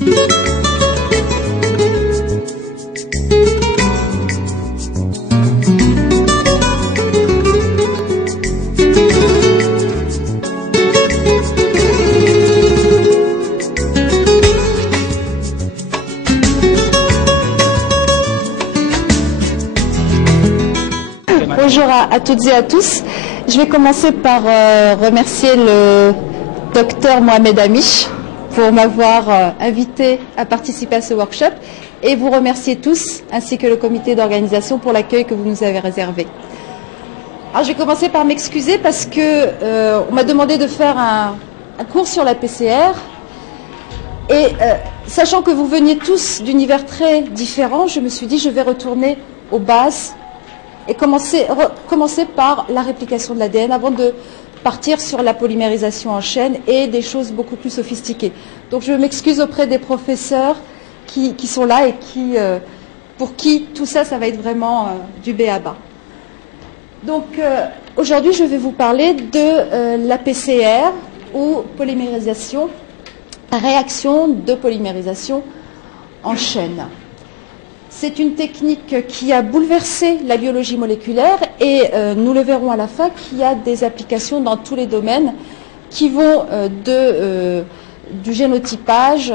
Bonjour à toutes et à tous. Je vais commencer par remercier le docteur Mohamed Amish pour m'avoir invité à participer à ce workshop et vous remercier tous, ainsi que le comité d'organisation pour l'accueil que vous nous avez réservé. Alors je vais commencer par m'excuser parce que on m'a demandé de faire un cours sur la PCR et sachant que vous veniez tous d'univers très différents, je me suis dit je vais retourner aux bases et commencer par la réplication de l'ADN avant de partir sur la polymérisation en chaîne et des choses beaucoup plus sophistiquées. Donc je m'excuse auprès des professeurs qui sont là et pour qui tout ça, ça va être vraiment du b à bas. Donc aujourd'hui, je vais vous parler de la PCR ou polymérisation, réaction de polymérisation en chaîne. C'est une technique qui a bouleversé la biologie moléculaire et nous le verrons à la fin qu'il y a des applications dans tous les domaines qui vont du génotypage